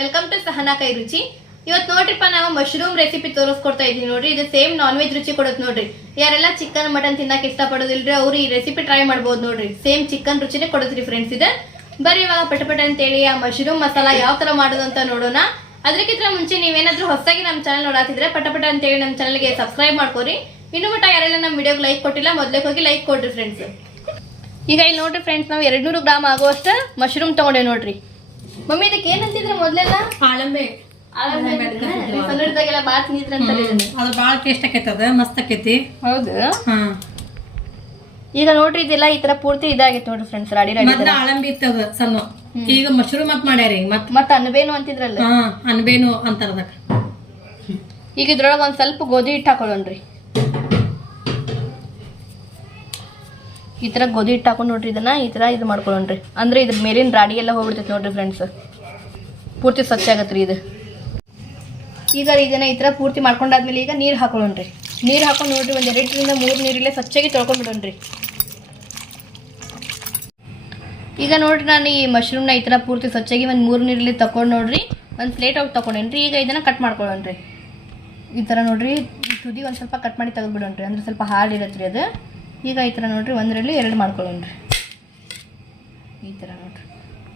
Welcome to Sahana ಕೈ ರುಚಿ ಇವತ್ತು ನೋಡ್ರಿಪ್ಪ, ನಾವು ಮಶ್ರೂಮ್ ರೆಸಿಪಿ ತೋರಿಸ್ಕೊಡ್ತಾ ಇದೀವಿ ನೋಡ್ರಿ. ಇದು ಸೇಮ್ ನಾನ್ ವೆಜ್ ರುಚಿ ಕೊಡುತ್ತೆ ನೋಡ್ರಿ. ಯಾರೆಲ್ಲ ಚಿಕನ್ ಮಟನ್ ತಿನ್ನಕ್ ಇಷ್ಟಪಡೋದಿಲ್ರಿ, ಅವ್ರು ಈ ರೆಸಿಪಿ ಟ್ರೈ ಮಾಡ್ಬೋದು ನೋಡ್ರಿ. ಸೇಮ್ ಚಿಕನ್ ರುಚಿನೇ ಕೊಡುತ್ತೀರಿ ಫ್ರೆಂಡ್ಸ್ ಇದು. ಬರೀ ಇವಾಗ ಪಟಪಟ ಅಂತೇಳಿ ಆ ಮಶ್ರೂಮ್ ಮಸಾಲಾ ಯಾವ ತರ ಮಾಡೋದು ಅಂತ ನೋಡೋಣ. ಅದಕ್ಕಿಂತ ಮುಂಚೆ ನೀವೇನಾದ್ರೂ ಹೊಸದಾಗಿ ನಮ್ಮ ಚಾನಲ್ ನೋಡಾತಿದ್ರೆ ಪಟಪಟ ಅಂತೇಳಿ ನಮ್ಮ ಚಾನಲ್ಗೆ ಸಬ್ಸ್ಕ್ರೈಬ್ ಮಾಡ್ಕೋರಿ. ಇನ್ನು ಮಟ್ಟ ಯಾರೆಲ್ಲ ನಮ್ಮ ವಿಡಿಯೋಗೆ ಲೈಕ್ ಕೊಟ್ಟಿಲ್ಲ, ಮೊದಲೇ ಹೋಗಿ ಲೈಕ್ ಕೊಡ್ರಿ ಫ್ರೆಂಡ್ಸ್ ಈಗ ಇಲ್ಲಿ ನೋಡ್ರಿ ಫ್ರೆಂಡ್ಸ್ ನಾವು ಎರಡ್ ನೂರು ಗ್ರಾಮ್ ಆಗುವಷ್ಟು ಮಶ್ರೂಮ್ ತಗೊಂಡೆ ನೋಡ್ರಿ. ಮಮ್ಮಿ ಇದಕ್ಕೆ ಏನಂತಿದ್ರೆ ಮೊದ್ಲೆಲ್ಲ? ಆಲಂಬೆ. ಕನ್ನಡದಾಗೆಲ್ಲ ಬಾತ್ ನೀದ್ರ ಅಂತ. ಅದು ಭಾಳ ಟೇಸ್ಟ್ ಆಕೈತಿ ಅದು ಮಸ್ತ್ ಆಕೈತಿ. ಹೌದು? ಹಾ. ಈಗ ನೋಡ್ರಿ ಇದೆಲ್ಲ ಈ ತರ ಪೂರ್ತಿ ಇದಾಗಿತ್ತು ನೋಡ್ರಿ ಫ್ರೆಂಡ್ಸ್ ರೆಡಿ ರೆಡಿ ಮೊದ್ಲ ಆಳಂಬಿ ಇತ್ತು ಅದ ಸಣ್ಣ ಈಗ ಮಶ್ರೂಮ್ ಅಂತ ಮಾಡ್ಯಾರಿ ಮತ್ತೆ. ಮತ್ತ ಅನ್ಬೇನು ಅಂತಿದ್ರಲ್ಲ? ಹಾ ಅನ್ಬೇನು ಅಂತಾರದ ಅದಕ್ಕ. ಈಗ ಇದ್ರೊಳಗ ಒಂದ್ ಸ್ವಲ್ಪ ಗೋಧಿ ಹಿಟ್ಟು ಹಾಕೊಳ್ಳೋಣ್ರಿ. ಈ ತರ ಗೋಧಿ ಹಿಟ್ಟು ಹಾಕೊಂಡು ನೋಡ್ರಿ ಇದನ್ನ, ಈ ತರ ಇದು ಮಾಡ್ಕೊಳ್ಳೋಣ್ರಿ ಅಂದ್ರೆ ಇದ್ರ ಮೇಲಿನ ರಾಡಿ ಎಲ್ಲ ಹೋಗ್ಬಿಡ್ತೈತೆ ನೋಡ್ರಿ ಫ್ರೆಂಡ್ಸ್ ಪೂರ್ತಿ ಸ್ವಚ್ಛ ರೀ ಇದು. ಈಗ ಇದನ್ನ ಈ ತರ ಪೂರ್ತಿ ಮಾಡ್ಕೊಂಡಾದ್ಮೇಲೆ ಈಗ ನೀರು ಹಾಕೊಳ್ಳೋಣ್ರಿ ನೀರು ಹಾಕೊಂಡು ನೋಡ್ರಿ, ಒಂದ್ ಎರಡರಿಂದ ಮೂರು ನೀರಿಲ್ಲೇ ಸ್ವಚ್ಛಾಗಿ ತೊಳ್ಕೊಂಡ್ಬಿಡೋಣ್ರಿ ಈಗ ನೋಡ್ರಿ ನಾನು ಈ ಮಶ್ರೂಮ್ನ ಈ ಥರ ಪೂರ್ತಿ ಸ್ವಚ್ಛಾಗಿ ಒಂದು ಮೂರು ನೀರಲ್ಲಿ ತಕೊಂಡು ನೋಡ್ರಿ, ಒಂದು ಪ್ಲೇಟ್ ಅವ್ರು ತಗೊಂಡೇನ್ರಿ ಈಗ ಇದನ್ನ ಕಟ್ ಮಾಡ್ಕೊಳ್ಳೋಣ್ರಿ ಈ ತರ ನೋಡ್ರಿ ತುದಿ ಒಂದು ಸ್ವಲ್ಪ ಕಟ್ ಮಾಡಿ ತೆಗೆದ್ಬಿಡೋಣ್ರಿ, ಅಂದ್ರೆ ಸ್ವಲ್ಪ ಹಾರ್ಡ್ ಇರತ್ತೆ ಅದು. ಈಗ ಈ ಥರ ನೋಡ್ರಿ, ಒಂದರಲ್ಲಿ ಎರಡು ಮಾಡ್ಕೊಳ್ಳೋಣ್ರಿ ಈ ಥರ ನೋಡ್ರಿ.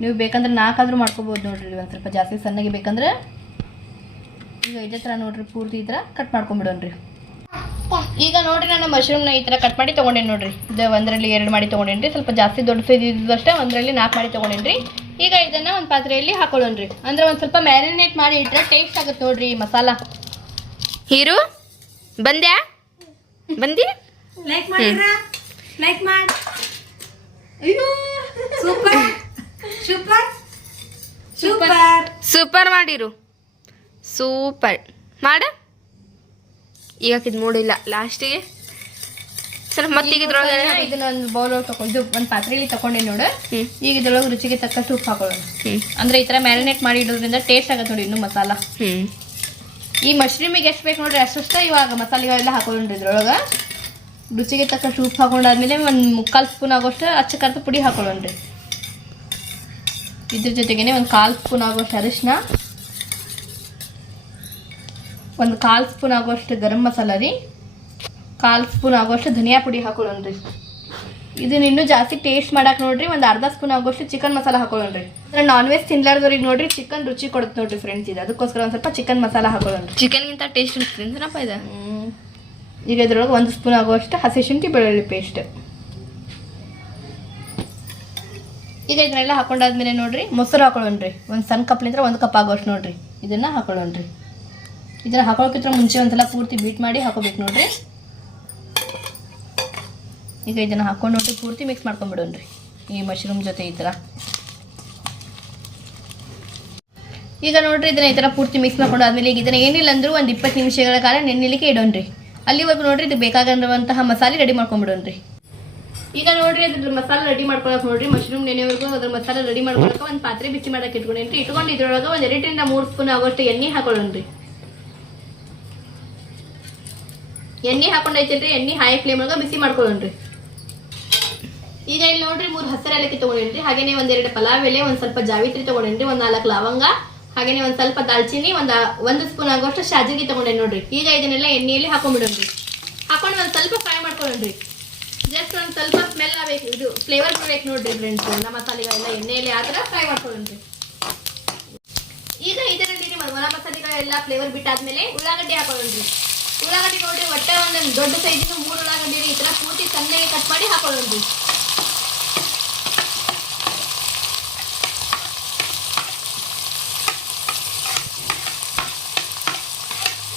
ನೀವು ಬೇಕಂದ್ರೆ ನಾಲ್ಕಾದರೂ ಮಾಡ್ಕೋಬೋದು ನೋಡ್ರಿ ಒಂದು ಸ್ವಲ್ಪ ಜಾಸ್ತಿ ಸಣ್ಣಗೆ ಬೇಕಂದ್ರೆ. ಈಗ ಇದೇ ಥರ ನೋಡ್ರಿ, ಪೂರ್ತಿ ಈ ಥರ ಕಟ್ ಮಾಡ್ಕೊಂಬಿಡೋಣ್ರಿ ಈಗ ನೋಡ್ರಿ ನಾನು ಮಶ್ರೂಮ್ನ ಈ ಥರ ಕಟ್ ಮಾಡಿ ತೊಗೊಂಡೇನಿ ನೋಡ್ರಿ. ಇದು ಒಂದರಲ್ಲಿ ಎರಡು ಮಾಡಿ ತೊಗೊಂಡೇನ್ರಿ ಸ್ವಲ್ಪ ಜಾಸ್ತಿ ದೊಡ್ಡ ಸೈಜ್ ಇದ್ದಷ್ಟೇ ಒಂದರಲ್ಲಿ ನಾಲ್ಕು ಮಾಡಿ ತೊಗೊಂಡೇನ್ರಿ ಈಗ ಇದನ್ನು ಒಂದು ಪಾತ್ರೆಯಲ್ಲಿ ಹಾಕೊಳ್ಳೋಣ್ರಿ ಅಂದ್ರೆ ಒಂದು ಸ್ವಲ್ಪ ಮ್ಯಾರಿನೇಟ್ ಮಾಡಿ ಇಟ್ಟರೆ ಟೇಸ್ಟ್ ಆಗುತ್ತೆ ನೋಡ್ರಿ ಈ ಮಸಾಲ. ಹೀರು, ಬಂದ್ಯಾ? ಬಂದಿ? ಲೈಕ್ ಮಾಡಿದ್ರ ಲೈಕ್ ಮಾಡ್. ಸೂಪರ್ ಸೂಪರ್ ಸೂಪರ್ ಸೂಪರ್ ಮಾಡಿರು. ಸೂಪರ್ ಮಾಡ. ಈಗ ಇದು ಮೂಡಿಲ್ಲ ಲಾಸ್ಟಿಗೆ ಸ್ವಲ್ಪ ಮತ್ತೀಗ ಇದ್ರೊಳಗೆ ಇದನ್ನ ಒಂದು ಬೌಲ್ ತಗೊಂಡು ಇದು ಒಂದು ಪಾತ್ರೆಯಲ್ಲಿ ತಗೊಂಡೆ ನೋಡು. ಈಗ ಇದ್ರೊಳಗೆ ರುಚಿಗೆ ತಕ್ಕಷ್ಟು ಉಪ್ಪು ಹಾಕೊಳ್ಳೋಣ. ಅಂದ್ರೆ ಈ ತರ ಮ್ಯಾರಿನೇಟ್ ಮಾಡಿ ಇಡೋದ್ರಿಂದ ಟೇಸ್ಟ್ ಆಗುತ್ತೆ ನೋಡಿ ಇನ್ನು ಮಸಾಲ. ಹ್ಮ್. ಈ ಮಶ್ರೂಮಿಗೆ ಎಷ್ಟು ಬೇಕು ನೋಡ್ರಿ ಅಷ್ಟಷ್ಟ ಇವಾಗ ಮಸಾಲೆಗಳೆಲ್ಲ ಹಾಕೊಂಡ್ರಿ ಇದ್ರೊಳಗೆ. ರುಚಿಗೆ ತಕ್ಕಷ್ಟು ಉಪ್ಪು ಹಾಕೊಂಡಾದ್ಮೇಲೆ ಒಂದು ಮುಕ್ಕಾಲು ಸ್ಪೂನ್ ಆಗೋಷ್ಟು ಅಚ್ಚ ಕರೆದು ಪುಡಿ ಹಾಕೊಳ್ಳೋಣ್ರಿ ಇದ್ರ ಜೊತೆಗೇನೆ ಒಂದು ಕಾಲು ಸ್ಪೂನ್ ಆಗೋಷ್ಟು ಅರಿಶಿನ ಒಂದು ಕಾಲು ಸ್ಪೂನ್ ಆಗೋಷ್ಟು ಗರಂ ಮಸಾಲ ರೀ. ಕಾಲು ಸ್ಪೂನ್ ಆಗೋಷ್ಟು ಧನಿಯಾ ಪುಡಿ ಹಾಕೊಳ್ಳೋಣ್ರಿ ಇದನ್ನ ಇನ್ನೂ ಜಾಸ್ತಿ ಟೇಸ್ಟ್ ಮಾಡಕ್ಕೆ ನೋಡ್ರಿ ಒಂದು ಅರ್ಧ ಸ್ಪೂನ್ ಆಗೋಷ್ಟು ಚಿಕನ್ ಮಸಾಲ ಹಾಕೊಳ್ಳೋಣ್ರಿ ಅಂದ್ರೆ ನಾನ್ ವೆಜ್ ತಿನ್ಲಾರ್ದವ್ರಿಗೆ ನೋಡ್ರಿ ಚಿಕನ್ ರುಚಿ ಕೊಡುತ್ತೆ ನೋಡ್ರಿ ಫ್ರೆಂಡ್ಸ್ ಇದು. ಅದಕ್ಕೋಸ್ಕರ ಒಂದು ಸ್ವಲ್ಪ ಚಿಕನ್ ಮಸಾಲ ಹಾಕೊಳ್ಳೋಣ ಚಿಕನ್ಗಿಂತ ಟೇಸ್ಟ್ ತಿಂದ್ರಪ್ಪ ಇದು. ಹ್ಮ್. ಈಗ ಇದ್ರೊಳಗೆ ಒಂದು ಸ್ಪೂನ್ ಆಗುವಷ್ಟು ಹಸಿ ಶುಂಠಿ ಬೆಳ್ಳುಳ್ಳಿ ಪೇಸ್ಟ್ ಈಗ ಇದನ್ನೆಲ್ಲ ಹಾಕೊಂಡಾದ್ಮೇಲೆ ನೋಡ್ರಿ, ಮೊಸರು ಹಾಕೊಳ್ಳೋಣ್ರಿ. ಒಂದು ಸಣ್ಣ ಕಪ್ಲಿಂದ್ರೆ ಒಂದು ಕಪ್ ಆಗೋಷ್ಟು ನೋಡ್ರಿ. ಇದನ್ನ ಹಾಕೊಳ್ಳೋಣ್ರಿ. ಇದನ್ನ ಹಾಕೊಳ್ಳೋಕ್ಕಿಂತ ಮುಂಚೆ ಒಂದ್ಸಲ ಪೂರ್ತಿ ಬೀಟ್ ಮಾಡಿ ಹಾಕೋಬೇಕು ನೋಡ್ರಿ. ಈಗ ಇದನ್ನ ಹಾಕೊಂಡು ನೋಡ್ರಿ, ಪೂರ್ತಿ ಮಿಕ್ಸ್ ಮಾಡ್ಕೊಂಡ್ಬಿಡೋಣ್ರಿ. ಈ ಮಶ್ರೂಮ್ ಜೊತೆ ಈ ಥರ ಈಗ ನೋಡ್ರಿ, ಇದನ್ನ ಈ ಥರ ಪೂರ್ತಿ ಮಿಕ್ಸ್ ಮಾಡ್ಕೊಂಡು ಆದ್ಮೇಲೆ ಈಗ ಇದನ್ನ ಏನಿಲ್ಲ ಅಂದ್ರೂ ಒಂದು ಇಪ್ಪತ್ತು ನಿಮಿಷಗಳ ಕಾಲ ನೆನ್ನಿಲಿಕ್ಕೆ ಇಡೋಣ್ರಿ. ಅಲ್ಲಿವರೆಗೂ ನೋಡ್ರಿ, ಇದು ಬೇಕಾಗಿರುವಂತಹ ಮಸಾಲೆ ರೆಡಿ ಮಾಡ್ಕೊಂಡ್ಬಿಡೋಣ್ರಿ. ಈಗ ನೋಡ್ರಿ ಅದ್ರ ಮಸಾಲೆ ರೆಡಿ ಮಾಡ್ಕೊಳಕ್ ನೋಡ್ರಿ ಮಶ್ರೂಮ್ ನೆನೆವರೆಗೂ ಅದ್ರ ಮಸಾಲೆ ರೆಡಿ ಮಾಡ್ಕೊಳಕ ಒಂದು ಪಾತ್ರೆ ಬಿಸಿ ಮಾಡಕ್ಕೆ ಇಟ್ಕೊಂಡೇನ್ರಿ. ಇಟ್ಕೊಂಡು ಇದ್ರೊಳಗೆ ಒಂದು ಎರಡರಿಂದ ಮೂರು ಸ್ಪೂನ್ ಆಗೋಷ್ಟು ಎಣ್ಣೆ ಹಾಕೊಳ್ಳೋಣ್ರಿ. ಎಣ್ಣೆ ಹಾಕೊಂಡೈತಿಲ್ರಿ, ಎಣ್ಣೆ ಹೈ ಫ್ಲೇಮ್ ಒಳಗೆ ಬಿಸಿ ಮಾಡ್ಕೊಳ್ಳೋಣ್ರಿ. ಈಗ ಇಲ್ಲಿ ನೋಡ್ರಿ, ಮೂರು ಹಸಿರು ಏಲಕ್ಕಿ ತಗೊಂಡೇನ್ರಿ. ಹಾಗೇನೆ ಒಂದೆರಡು ಪಲಾವ್ ಎಲೆ, ಒಂದ್ ಸ್ವಲ್ಪ ಜಾವಿತ್ರಿ ತಗೊಂಡೇನ್ರಿ, ಒಂದ್ ನಾಲ್ಕು ಲವಂಗ ಹಾಗೇನೆ ಒಂದ್ ಸ್ವಲ್ಪ ದಾಲ್ಚಿನ್ನಿ, ಒಂದ ಒಂದು ಸ್ಪೂನ್ ಆಗುವಷ್ಟು ಶಾಜಿಗೆ ತಗೊಂಡೆ ನೋಡ್ರಿ. ಈಗ ಇದನ್ನೆಲ್ಲ ಎಣ್ಣೆಯಲ್ಲಿ ಹಾಕೊಂಡ್ಬಿಡೋಣ್ರಿ. ಹಾಕೊಂಡು ಒಂದ್ ಸ್ವಲ್ಪ ಫ್ರೈ ಮಾಡ್ಕೊಳ್ಳೋಣ್ರಿ. ಜಸ್ಟ್ ಒಂದ್ ಸ್ವಲ್ಪ ಸ್ಮೆಲ್ ಆಗ್ಬೇಕು. ಇದು ಫ್ಲೇವರ್ ಬರಬೇಕು ನೋಡ್ರಿ ಫ್ರೆಂಡ್ಸ್ ನಮ್ಮ ಮಸಾಲೆಗಳೆಲ್ಲ ಎಣ್ಣೆಯಲ್ಲಿ ಆ ಫ್ರೈ ಮಾಡ್ಕೊಳ್ಳೋಣ್ರಿ. ಈಗ ಇದರಲ್ಲಿ ಒಣ ಮಸಾಲೆಗಳೆಲ್ಲ ಫ್ಲೇವರ್ ಬಿಟ್ಟಾದ್ಮೇಲೆ ಉಳ್ಳಾಗಡ್ಡಿ ಹಾಕೊಳ್ಳೋಣ್ರಿ. ಉಳ್ಳಾಗಡ್ಡಿ ನೋಡ್ರಿ ಒಟ್ಟೆ ಒಂದೊಂದು ದೊಡ್ಡ ಸೈಜಿನ ಮೂರು ಉಳ್ಳಾಗಡ್ಡಿ ಈ ತರ ಪೂರ್ತಿ ಸಣ್ಣಗೆ ಕಟ್ ಮಾಡಿ ಹಾಕೊಳ್ಳೋಣ್ರಿ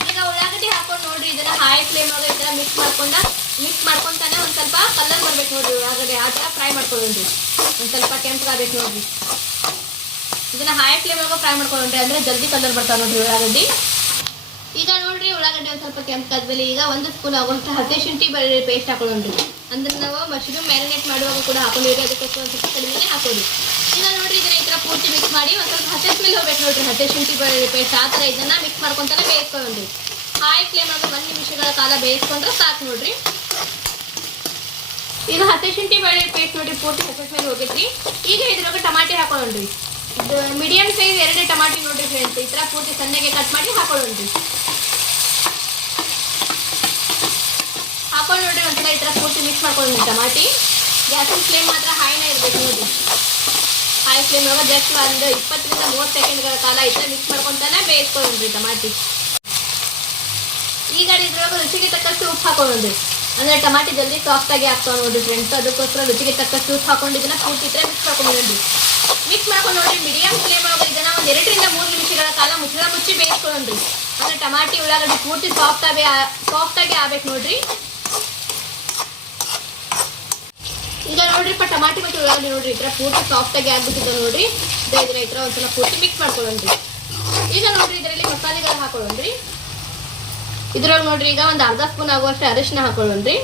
ಈಗ ಉಳ್ಳಾಗಡ್ಡಿ ಹಾಕೊಂಡು ನೋಡ್ರಿ ಇದನ್ನ ಹೈ ಫ್ಲೇಮ್ ಒಳಗೆ ಈ ತರ ಮಿಕ್ಸ್ ಮಾಡ್ಕೊಂಡ ಮಿಕ್ಸ್ ಮಾಡ್ಕೊಂತಾನೆ ಒಂದ್ ಸ್ವಲ್ಪ ಕಲರ್ ಬರ್ಬೇಕು ನೋಡ್ರಿ ಉಳ್ಳಾಗಡ್ಡಿ ಆ ತರ ಫ್ರೈ ಮಾಡ್ಕೊಳ್ಳೋಣ್ರಿ. ಒಂದ್ ಸ್ವಲ್ಪ ಕೆಂಪಗಾಗ್ಬೇಕು ನೋಡ್ರಿ. ಇದನ್ನ ಹೈ ಫ್ಲೇಮ್ ಒಳಗೆ ಫ್ರೈ ಮಾಡ್ಕೊಂಡ್ರೆ ಅಂದ್ರೆ ಜಲ್ದಿ ಕಲರ್ ಬರ್ತಾವ ನೋಡ್ರಿ ಉಳ್ಳಾಗಡ್ಡಿ. ಈಗ ನೋಡ್ರಿ ಉಳ್ಳಾಗಡ್ಡಿ ಒಂದ್ ಸ್ವಲ್ಪ ಕೆಂಪಾದ್ಮೇಲೆ ಈಗ ಒಂದು ಸ್ಪೂನ್ ಆಗುವಂಥ ಹಸಿ ಶುಂಠಿ ಬೆಳ್ಳುಳ್ಳಿ ಪೇಸ್ಟ್ ಹಾಕೊಳ್ಳೋಣ್ರಿ. ಅಂದ್ರೆ ನಾವು ಮಶ್ರೂಮ್ ಮ್ಯಾರಿನೇಟ್ ಮಾಡುವಾಗ ಕೂಡ ಹಾಕೊಂಡಿರಿ ಅದಕ್ಕೋಸ್ಕರ ಒಂದ್ ಸ್ವಲ್ಪ ಕಡಿಮೆ ಹಾಕೋದು ಈಗ ನೋಡ್ರಿ ಇದನ್ನ ಈ ತರ ಪೂರ್ತಿ ಮಿಕ್ಸ್ ಮಾಡಿ ಒಂದ್ ಸ್ವಲ್ಪ ಹಸಿ ಮೇಲೆ ಹೋಗ್ಬೇಕು ನೋಡ್ರಿ. ಹಸಿ ಶುಂಠಿ ಬೆಳ್ಳುಳ್ಳಿ ಪೇಸ್ಟ್ ಆ ತರ ಇದನ್ನ ಮಿಕ್ಸ್ ಮಾಡ್ಕೊಂತಾನೆ ಬೇಯಿಸ್ಕೊಳ್ಳೋಣ್ರಿ. ಹಾಯ್ ಫ್ಲೇಮ್ ಒಳಗೆ ಒಂದು ನಿಮಿಷಗಳ ಕಾಲ ಬೇಯಿಸ್ಕೊಂಡ್ರೆ ಸಾಕು ನೋಡ್ರಿ. ಈಗ ಹಸಿ ಶುಂಠಿ ಬೆಳೆ ಪೇಸ್ಟ್ ನೋಡ್ರಿ, ಪೂರ್ತಿ ಹಸಿ ಮೇಲೆ ಹೋಗೈತ್ರಿ ಈಗ ಇದ್ರೊಳಗೆ ಟಮಾಟಿ ಹಾಕೊಳ್ಳೋಣ್ರಿ. ಇದು ಮೀಡಿಯಂ ಸೈಜ್ ಎರಡು ಟಮಾಟಿ ನೋಡ್ರಿ ಫ್ರೆಂಡ್ಸ್ ಈ ಥರ ಪೂರ್ತಿ ಸಣ್ಣಗೆ ಕಟ್ ಮಾಡಿ ಹಾಕೊಳ್ಳೋಣ್ರಿ. ಹಾಕೊಂಡು ನೋಡ್ರಿ ಒಂದ್ಸಲ ಈ ಥರ ಪೂರ್ತಿ ಮಿಕ್ಸ್ ಮಾಡ್ಕೊಳ್ಳಿ ಟಮಾಟಿ. ಗ್ಯಾಸಿನ ಫ್ಲೇಮ್ ಮಾತ್ರ ಹೈನೇ ಇರಬೇಕು ನೋಡ್ರಿ. ಹೈ ಫ್ಲೇಮ್ ಒಳಗೆ ಜಸ್ಟ್ ಒಂದು ಇಪ್ಪತ್ತರಿಂದ ಮೂವತ್ತು ಸೆಕೆಂಡ್ಗಳ ಕಾಲ ಈ ಥರ ಮಿಕ್ಸ್ ಮಾಡ್ಕೊಂತಾನೆ ಬೇಯಿಸ್ಕೊಳ್ಳೋಣ್ರಿ ಟಮಾಟಿ. ಈಗ ಇದ್ರೊಳಗೆ ರುಚಿಗೆ ತಕ್ಕಷ್ಟು ಉಪ್ಪು ಹಾಕೊಳ್ಳೋಣ್ರಿ ಅಂದ್ರೆ ಟಮಾಟಿ ಜಲ್ದಿ ಸಾಫ್ಟ್ ಆಗಿ ಆಗ್ತಾವ ನೋಡ್ರಿ ಫ್ರೆಂಡ್ಸ್ ಅದಕ್ಕೋಸ್ಕರ ರುಚಿಗೆ ತಕ್ಕಷ್ಟು ಉಪ್ಪು ಹಾಕೊಂಡು ಇದನ್ನ ಪೂರ್ತಿ ಇದ್ರೆ ಮಿಕ್ಸ್ ಹಾಕೊಂಡ್ರಿ ಮಿಕ್ಸ್ ಮಾಡ್ಕೊಂಡು ನೋಡ್ರಿ ಮೀಡಿಯಂ ಫ್ಲೇಮ್ ಒಳಗೆ ಇದನ್ನ ಒಂದು ಎರಡರಿಂದ ಮೂರು ನಿಮಿಷಗಳ ಕಾಲ ಮುಚ್ಚಳ ಮುಚ್ಚಿ ಬೇಯಿಸ್ಕೊಳ್ಳೋಣ್ರಿ ಅಂದ್ರೆ ಟಮಾಟಿ ಉಳ್ಳಾಗಡ್ಡಿ ಪೂರ್ತಿ ಸಾಫ್ಟ್ ಆಗಿ ಸಾಫ್ಟ್ ಆಗಿ ಆಗ್ಬೇಕು ನೋಡ್ರಿ. ಈಗ ನೋಡ್ರಿಪ್ಪ, ಟಮಾಟಿ ಮತ್ತು ಉಳ್ಳಾಗಡ್ಡಿ ನೋಡ್ರಿ, ಈ ಪೂರ್ತಿ ಸಾಫ್ಟ್ ಆಗಿ ಆಗ್ಬಿಟ್ಟಿದೆ ನೋಡ್ರಿ. ಇದೇ ಇದನ್ನ ಈ ಥರ ಒಂದ್ಸಲ ಪೂರ್ತಿ ಮಿಕ್ಸ್ ಮಾಡ್ಕೊಳ್ಳೋಣ್ರಿ ಈಗ ನೋಡ್ರಿ, ಇದರಲ್ಲಿ ಮಸಾಲೆಗಳು ಹಾಕೊಳ್ಳೋಣ್ರಿ ಇದ್ರೊಳಗೆ ನೋಡ್ರಿ, ಈಗ ಒಂದು ಅರ್ಧ ಸ್ಪೂನ್ ಆಗುವಷ್ಟು ಅರಿಶಿನ ಹಾಕೊಳ್ಳೋಣ್ರಿ.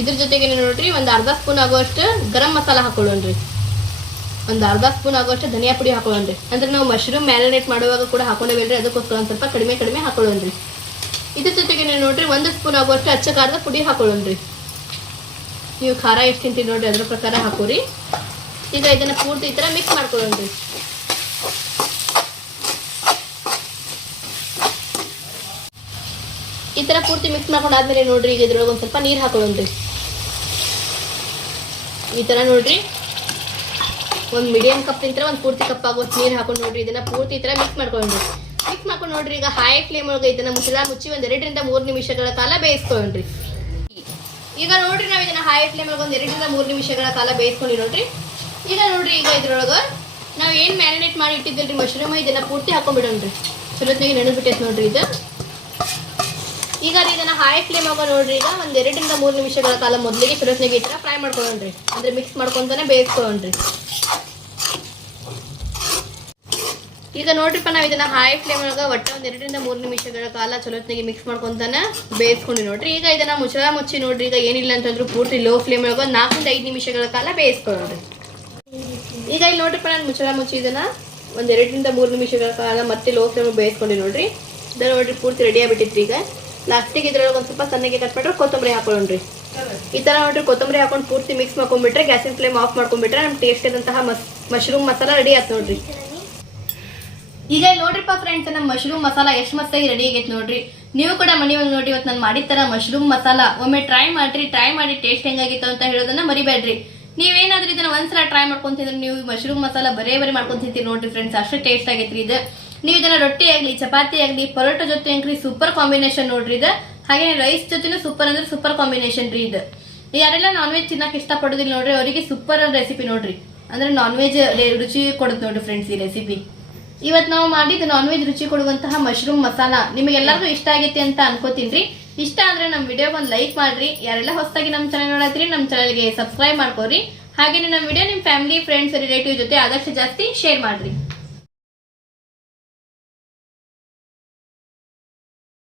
ಇದ್ರ ಜೊತೆಗೆ ನೋಡ್ರಿ, ಒಂದು ಅರ್ಧ ಸ್ಪೂನ್ ಆಗುವಷ್ಟು ಗರಂ ಮಸಾಲ ಹಾಕೊಳ್ಳೋಣ್ರಿ. ಒಂದು ಅರ್ಧ ಸ್ಪೂನ್ ಆಗುವಷ್ಟು ಧನಿಯಾ ಪುಡಿ ಹಾಕೊಳ್ಳೋಣ್ರಿ. ಅಂದ್ರೆ ನಾವು ಮಶ್ರೂಮ್ ಮ್ಯಾರಿನೇಟ್ ಮಾಡುವಾಗ ಕೂಡ ಹಾಕೊಂಡೇವಲ್ರಿ, ಅದಕ್ಕೋಸ್ಕರ ಒಂದು ಸ್ವಲ್ಪ ಕಡಿಮೆ ಕಡಿಮೆ ಹಾಕೊಳ್ಳೋಣ್ರಿ. ಇದ್ರ ಜೊತೆಗೆ ನೋಡ್ರಿ, ಒಂದು ಸ್ಪೂನ್ ಆಗುವಷ್ಟು ಅಚ್ಚ ಖಾರದ ಪುಡಿ ಹಾಕೊಳ್ಳೋಣ್ರಿ. ನೀವು ಖಾರ ಎಷ್ಟು ತಿಂತೀವಿ ನೋಡ್ರಿ, ಅದ್ರ ಪ್ರಕಾರ ಹಾಕೋರಿ. ಈಗ ಇದನ್ನ ಪೂರ್ತಿ ಈ ಥರ ಮಿಕ್ಸ್ ಮಾಡ್ಕೊಳ್ಳೋಣ್ರಿ. ಈ ಥರ ಪೂರ್ತಿ ಮಿಕ್ಸ್ ಮಾಡ್ಕೊಂಡಾದ್ಮೇಲೆ ನೋಡ್ರಿ, ಈಗ ಇದ್ರೊಳಗೆ ಒಂದು ಸ್ವಲ್ಪ ನೀರು ಹಾಕೊಳ್ಳೋಣ್ರಿ. ಈ ಥರ ನೋಡ್ರಿ. ಒಂದು ಮೀಡಿಯಂ ಕಪ್ ತಿಂತಾರೆ ಒಂದು ಪೂರ್ತಿ ಕಪ್ ಆಗುವಷ್ಟು ನೀರು ಹಾಕೊಂಡು ನೋಡ್ರಿ, ಇದನ್ನ ಪೂರ್ತಿ ಈ ಥರ ಮಿಕ್ಸ್ ಮಾಡ್ಕೊಂಡ್ರಿ ಮಿಕ್ಸ್ ಮಾಡ್ಕೊಂಡು ನೋಡ್ರಿ, ಈಗ ಹೈ ಫ್ಲೇಮ್ ಒಳಗೆ ಇದನ್ನ ಮುಚ್ಚಲ ಮುಚ್ಚಿ ಒಂದು ಎರಡರಿಂದ ಮೂರು ನಿಮಿಷಗಳ ಕಾಲ ಬೇಯಿಸ್ಕೊಳ್ಳೋಣ್ರಿ. ಈಗ ನೋಡ್ರಿ, ನಾವು ಇದನ್ನ ಹೈ ಫ್ಲೇಮ್ ಒಳಗೆ ಒಂದು ಎರಡರಿಂದ ಮೂರು ನಿಮಿಷಗಳ ಕಾಲ ಬೇಯಿಸ್ಕೊಂಡು ನೋಡ್ರಿ ಈಗ ನೋಡ್ರಿ, ಈಗ ಇದ್ರೊಳಗೆ ನಾವು ಏನು ಮ್ಯಾರಿನೇಟ್ ಮಾಡಿ ಇಟ್ಟಿದ್ದಿಲ್ರಿ ಮಶ್ರೂಮ್ ಇದನ್ನ ಪೂರ್ತಿ ಹಾಕೊಂಡ್ಬಿಡೋಣ್ರಿ. ಚಲೋತ್ನಾಗಿ ನೆನೆದ್ಬಿಟ್ಟೈತೆ ನೋಡ್ರಿ ಇದು. ಈಗ ಇದನ್ನ ಹೈ ಫ್ಲೇಮ್ ಆಗ ನೋಡ್ರಿ, ಈಗ ಒಂದ್ ಎರಡರಿಂದ ಮೂರು ನಿಮಿಷಗಳ ಕಾಲ ಮೊದಲಿಗೆ ಚಲೋತ್ನಾಗೆ ಈ ಥರ ಫ್ರೈ ಮಾಡ್ಕೊಳ್ಳೋಣ್ರಿ. ಅಂದ್ರೆ ಮಿಕ್ಸ್ ಮಾಡ್ಕೊಂತಾನೆ ಬೇಯಿಸ್ಕೊಳ್ಳೋಣ್ರಿ. ಈಗ ನೋಡ್ರಿಪ್ಪ ನಾವು ಇದನ್ನ ಹೈ ಫ್ಲೇಮ್ ಒಳಗ ಒಟ್ಟ ಒಂದ್ ಎರಡರಿಂದ ಮೂರು ನಿಮಿಷಗಳ ಕಾಲ ಚಲೋತ್ನಾಗೆ ಮಿಕ್ಸ್ ಮಾಡ್ಕೊಂತಾನೆ ಬೇಯಿಸ್ಕೊಂಡು ನೋಡ್ರಿ. ಈಗ ಇದನ್ನ ಮುಚ್ಚಳ ಮುಚ್ಚಿ ನೋಡ್ರಿ, ಈಗ ಏನಿಲ್ಲ ಅಂತಂದ್ರೂ ಪೂರ್ತಿ ಲೋ ಫ್ಲೇಮ್ ಒಳಗ ನಾಲ್ಕರಿಂದ ಐದು ನಿಮಿಷಗಳ ಕಾಲ ಬೇಯಿಸ್ಕೊಳ್ಳೋಣ್ರಿ. ಈಗ ಇಲ್ಲಿ ನೋಡ್ರಿಪ್ಪ ನಾನು ಮುಚ್ಚಳ ಮುಚ್ಚಿ ಇದನ್ನ ಒಂದ್ ಎರಡರಿಂದ ಮೂರು ನಿಮಿಷಗಳ ಕಾಲ ಮತ್ತೆ ಲೋ ಫ್ಲೇಮ್ ಬೇಯಿಸ್ಕೊಂಡು ನೋಡ್ರಿ. ಇದನ್ನ ನೋಡ್ರಿ ಪೂರ್ತಿ ರೆಡಿ ಆಗ್ಬಿಟ್ಟಿತ್ರಿ ಈಗ. ಲಾಸ್ಟಿಗೆ ಇದ್ರೊಳಗೆ ಒಂದು ಸ್ವಲ್ಪ ಸಣ್ಣಗೆ ಕಟ್ ಕೊತ್ತಂಬರಿ ಹಾಕೊಳ್ಳೋಣ್ರಿ. ಈ ಥರ ನೋಡ್ರಿ ಕೊತ್ತಂಬರಿ ಹಾಕೊಂಡು ಪೂರ್ತಿ ಮಿಕ್ಸ್ ಮಾಡ್ಕೊಂಡ್ಬಿಟ್ರೆ ಗ್ಯಾಸಿನ ಫ್ಲೇಮ್ ಆಫ್ ಮಾಡ್ಕೊಂಡ್ಬಿಟ್ರೆ ನಮ್ಮ ಟೇಸ್ಟ್ ಇದ್ದಂತಹ ಮಶ್ರೂಮ್ ಮಸಾಲ ರೆಡಿ ಆಯ್ತು ನೋಡ್ರಿ. ಈಗ ನೋಡ್ರಿಪ್ಪ ಫ್ರೆಂಡ್ಸ್ ನಮ್ಮ ಮಶ್ರೂಮ್ ಮಸಾಲ ಎಷ್ಟು ಮಸ್ತಾಗಿ ರೆಡಿ ಆಗೈತೆ ನೋಡ್ರಿ. ನೀವು ಕೂಡ ಮನೆ ಒಳಗೆ ನೋಡಿ ಇವತ್ತು ನಾನು ಮಾಡಿದ ತರ ಮಶ್ರೂಮ್ ಮಸಾಲ ಒಮ್ಮೆ ಟ್ರೈ ಮಾಡ್ರಿ ಟ್ರೈ ಮಾಡಿ ಟೇಸ್ಟ್ ಹೆಂಗಾಗಿತ್ತು ಅಂತ ಹೇಳೋದನ್ನ ಮರಿಬೇಡ್ರಿ. ನೀವೇನಾದ್ರೂ ಇದನ್ನ ಒಂದ್ಸಲ ಟ್ರೈ ಮಾಡ್ಕೊಂತಿದ್ರೆ ನೀವು ಮಶ್ರೂಮ್ ಮಸಾಲ ಬರೇ ಬರೀ ಮಾಡ್ಕೊಂತಿರ್ತೀರಿ ನೋಡ್ರಿ ಫ್ರೆಂಡ್ಸ್ ಅಷ್ಟು ಟೇಸ್ಟ್ ಆಗೈತ್ರಿ ಇದು. ನೀವು ಇದನ್ನ ರೊಟ್ಟಿ ಆಗ್ಲಿ, ಚಪಾತಿ ಆಗ್ಲಿ, ಪರೋಟ ಜೊತೆ ಅಂಕ್ರಿ ಸೂಪರ್ ಕಾಂಬಿನೇಷನ್ ನೋಡ್ರಿ ಇದು. ಹಾಗೆ ರೈಸ್ ಜೊತೆನೂ ಸೂಪರ್ ಅಂದ್ರೆ ಸೂಪರ್ ಕಾಂಬಿನೇಷನ್ ರೀ ಇದು. ಯಾರೆಲ್ಲ ನಾನ್ ವೆಜ್ ತಿನ್ನಕ್ ಇಷ್ಟಪಡೋದಿಲ್ಲ ನೋಡ್ರಿ, ಅವರಿಗೆ ಸೂಪರ್ ರೆಸಿಪಿ ನೋಡ್ರಿ. ಅಂದ್ರೆ ನಾನ್ ವೆಜ್ ರುಚಿ ಕೊಡುತ್ತೆ ನೋಡ್ರಿ ಫ್ರೆಂಡ್ಸ್ ಈ ರೆಸಿಪಿ ಇವತ್ತು ನಾವು ಮಾಡಿದ ನಾನ್ ವೆಜ್ ರುಚಿ ಕೊಡುವಂತಹ ಮಶ್ರೂಮ್ ಮಸಾಲ ನಿಮಗೆಲ್ಲರಿಗೂ ಇಷ್ಟ ಆಗೈತಿ ಅಂತ ಅನ್ಕೋತೀನಿ ಇಷ್ಟ ಅಂದ್ರೆ ನಮ್ಮ ವಿಡಿಯೋಗೆ ಒಂದು ಲೈಕ್ ಮಾಡ್ರಿ. ಯಾರೆಲ್ಲ ಹೊಸದಾಗಿ ನಮ್ಮ ಚಾನಲ್ ನೋಡತ್ರಿ ನಮ್ಮ ಚಾನಲ್ಗೆ ಸಬ್ಸ್ಕ್ರೈಬ್ ಮಾಡ್ಕೋರಿ ಹಾಗೆ ನಮ್ಮ ವಿಡಿಯೋ ನಿಮ್ಮ ಫ್ಯಾಮಿಲಿ ಫ್ರೆಂಡ್ಸ್ ರಿಲೇಟಿವ್ ಜೊತೆ ಆದಷ್ಟು ಜಾಸ್ತಿ ಶೇರ್ ಮಾಡ್ರಿ.